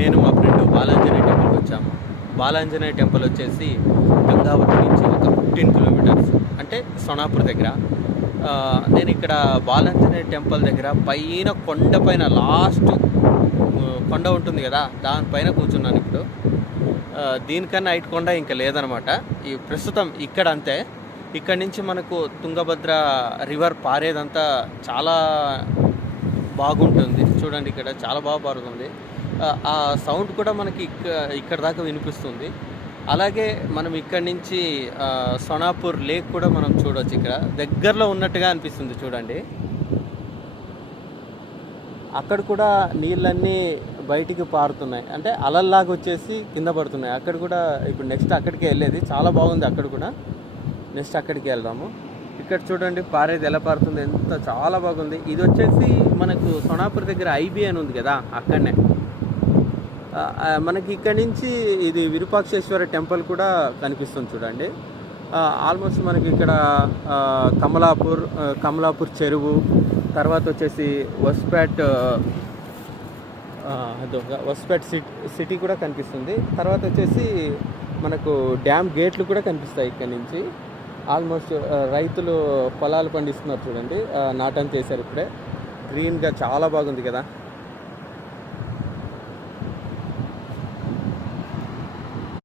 నేను మా ఫ్రెండ్ బాలాంజనేయ టెంపుల్కి వచ్చాము. బాలాంజనేయ టెంపుల్ వచ్చేసి గంగావతి నుంచి ఒక 15 కిలోమీటర్స్, అంటే సోనాపూర్ దగ్గర. నేను ఇక్కడ బాలాంజనేయ టెంపుల్ దగ్గర పైన కొండపైన లాస్ట్ కొండ ఉంటుంది కదా, దానిపైన కూర్చున్నాను ఇప్పుడు. దీనికన్నా హైట్ కొండ ఇంకా లేదనమాట ఈ ప్రస్తుతం ఇక్కడ. అంతే, ఇక్కడ నుంచి మనకు తుంగభద్ర రివర్ పారేదంతా చాలా బాగుంటుంది. చూడండి, ఇక్కడ చాలా బాగా పారుతుంది. ఆ సౌండ్ కూడా మనకి ఇక్కడ దాకా వినిపిస్తుంది. అలాగే మనం ఇక్కడ నుంచి సోనాపూర్ లేక్ కూడా మనం చూడవచ్చు. ఇక్కడ దగ్గరలో ఉన్నట్టుగా అనిపిస్తుంది. చూడండి, అక్కడ కూడా నీళ్ళన్నీ బయటికి పారుతున్నాయి, అంటే అలల్లాగా వచ్చేసి కింద పడుతున్నాయి. అక్కడ కూడా ఇప్పుడు నెక్స్ట్ అక్కడికి వెళ్ళేది, చాలా బాగుంది అక్కడ కూడా. నెక్స్ట్ అక్కడికి వెళ్దాము. ఇక్కడ చూడండి పారేది ఎలా పారుతుంది, ఎంత చాలా బాగుంది. ఇది వచ్చేసి మనకు సోనాపూర్ దగ్గర ఐబీ అని ఉంది కదా, అక్కడనే మనకి ఇక్కడ నుంచి ఇది విరూపాక్షేశ్వర టెంపుల్ కూడా కనిపిస్తుంది. చూడండి, ఆల్మోస్ట్ మనకి ఇక్కడ కమలాపూర్ చెరువు, తర్వాత వచ్చేసి వస్పేట్ సిటీ కూడా కనిపిస్తుంది. తర్వాత వచ్చేసి మనకు డ్యామ్ గేట్లు కూడా కనిపిస్తాయి ఇక్కడ నుంచి. ఆల్మోస్ట్ రైతులు పొలాలు పండిస్తున్నారు. చూడండి, నాటని చేశారు ఇప్పుడే. గ్రీన్గా చాలా బాగుంది కదా.